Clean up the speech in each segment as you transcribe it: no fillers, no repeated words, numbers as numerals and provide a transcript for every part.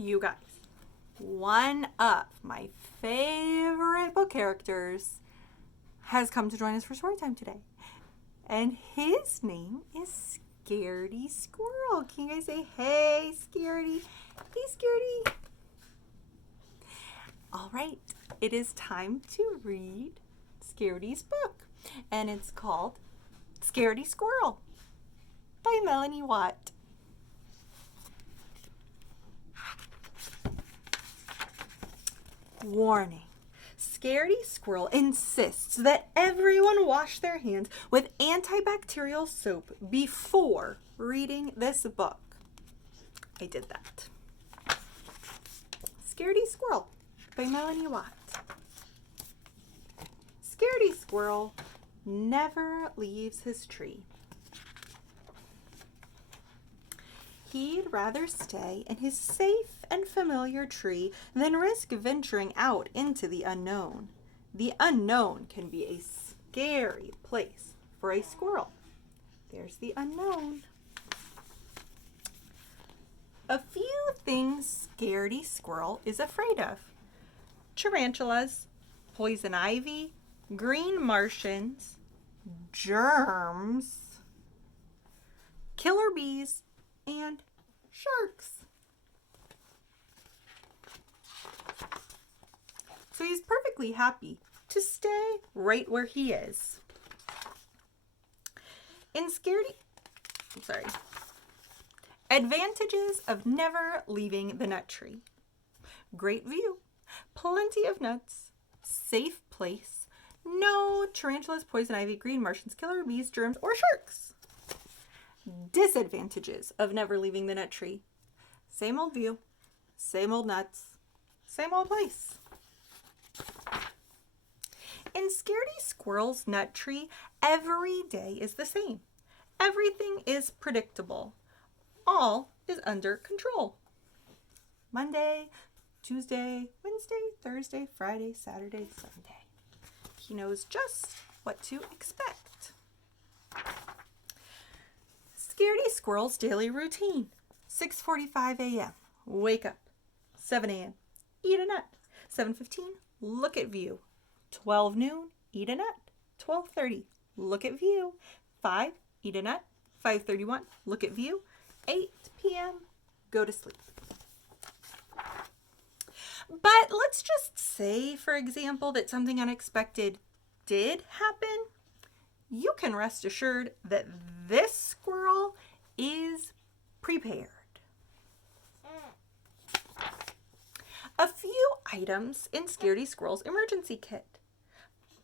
You guys, one of my favorite book characters has come to join us for story time today. And his name is Scaredy Squirrel. Can you guys say, hey, Scaredy? Hey, Scaredy. All right, it is time to read Scaredy's book. And it's called Scaredy Squirrel by Melanie. Warning. Scaredy Squirrel insists that everyone wash their hands with antibacterial soap before reading this book. I did that. Scaredy Squirrel by Melanie. Scaredy Squirrel never leaves his tree. He'd rather stay in his safe and familiar tree than risk venturing out into the unknown. The unknown can be a scary place for a squirrel. There's the unknown. A few things Scaredy Squirrel is afraid of: tarantulas, poison ivy, green Martians, germs, killer bees, and sharks. So he's perfectly happy to stay right where he is. Advantages of never leaving the nut tree: great view, plenty of nuts, safe place, no tarantulas, poison ivy, green Martians, killer bees, germs, or sharks. Disadvantages of never leaving the nut tree: same old view, same old nuts, same old place. In Scaredy Squirrel's nut tree, every day is the same. Everything is predictable. All is under control. Monday, Tuesday, Wednesday, Thursday, Friday, Saturday, Sunday. He knows just what to expect. Scaredy Squirrel's daily routine: 6:45 a.m. Wake up. 7 a.m. Eat a nut. 7:15. Look at view. 12 noon. Eat a nut. 12:30. Look at view. 5. Eat a nut. 5:31. Look at view. 8 p.m. Go to sleep. But let's just say, for example, that something unexpected did happen. You can rest assured that this squirrel is prepared. A few items in Scaredy Squirrel's emergency kit: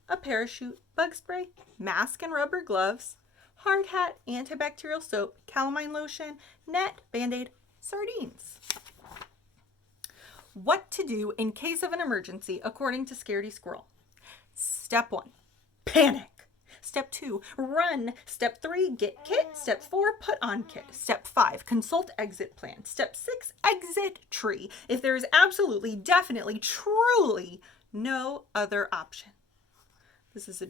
a parachute, bug spray, mask and rubber gloves, hard hat, antibacterial soap, calamine lotion, net, Band-Aid, sardines. What to do in case of an emergency according to Scaredy Squirrel: Step 1, panic. Step 2, run. Step 3, get kit. Step 4, put on kit. Step 5, consult exit plan. Step 6, exit tree if there is absolutely, definitely, truly no other option. This is a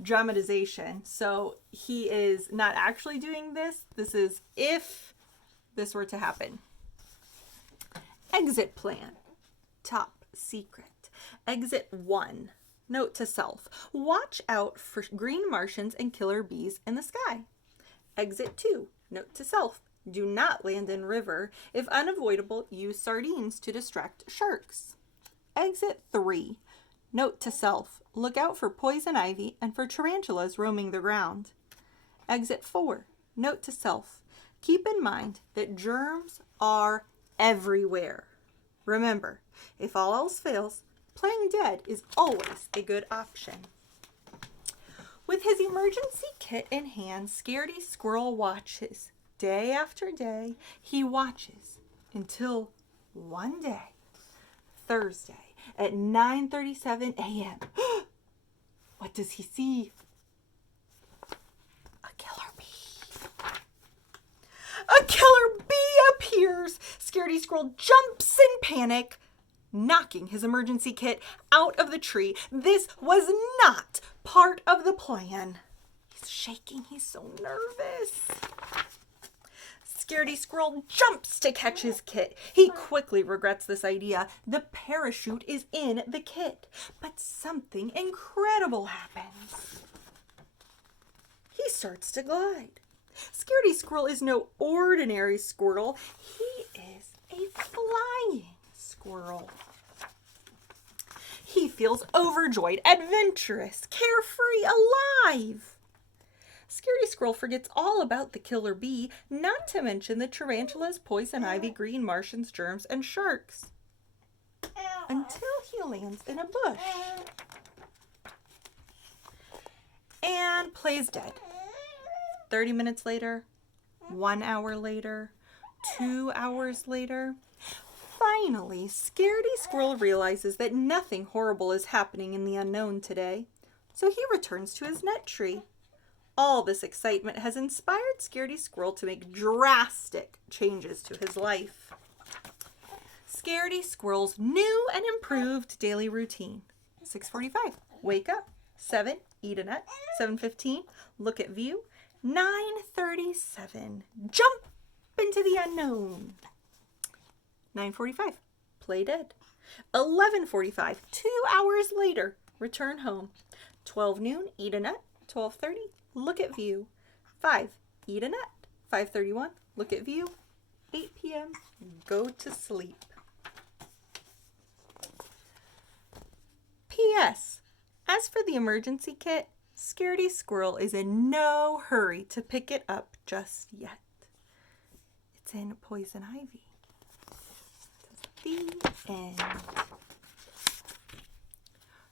dramatization. So he is not actually doing this. This is if this were to happen. Exit plan. Top secret. Exit 1. Note to self: watch out for green Martians and killer bees in the sky. Exit 2. Note to self: do not land in river. If unavoidable, use sardines to distract sharks. Exit 3. Note to self: look out for poison ivy and for tarantulas roaming the ground. Exit 4. Note to self: keep in mind that germs are everywhere. Remember, if all else fails, playing dead is always a good option. With his emergency kit in hand, Scaredy Squirrel watches. Day after day, he watches until one day, Thursday, at 9:37 a.m. What does he see? A killer bee. A killer bee appears. Scaredy Squirrel jumps in panic, knocking his emergency kit out of the tree. This was not part of the plan. He's shaking. He's so nervous. Scaredy Squirrel jumps to catch his kit. He quickly regrets this idea. The parachute is in the kit. But something incredible happens. He starts to glide. Scaredy Squirrel is no ordinary squirrel. He is a flying squirrel. He feels overjoyed, adventurous, carefree, alive. Scaredy Squirrel forgets all about the killer bee, not to mention the tarantulas, poison ivy, green Martians, germs, and sharks. Until he lands in a bush and plays dead. 30 minutes later, 1 hour later, 2 hours later. Finally, Scaredy Squirrel realizes that nothing horrible is happening in the unknown today, so he returns to his nut tree. All this excitement has inspired Scaredy Squirrel to make drastic changes to his life. Scaredy Squirrel's new and improved daily routine. 6:45, wake up. 7, eat a nut. 7:15, look at view. 9:37, jump into the unknown. 9:45, play dead. 11:45, 2 hours later, return home. 12 noon, eat a nut. 12:30, look at view. 5, eat a nut. 5:31, look at view. 8 p.m., go to sleep. P.S. As for the emergency kit, Scaredy Squirrel is in no hurry to pick it up just yet. It's in poison ivy. The end.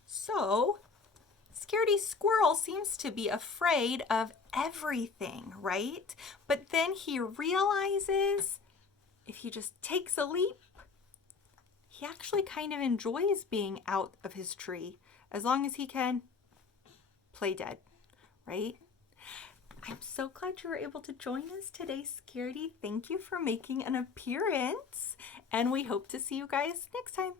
So, Scaredy Squirrel seems to be afraid of everything, right? But then he realizes if he just takes a leap, he actually kind of enjoys being out of his tree as long as he can play dead, right? I'm so glad you were able to join us today, Scaredy. Thank you for making an appearance, and we hope to see you guys next time.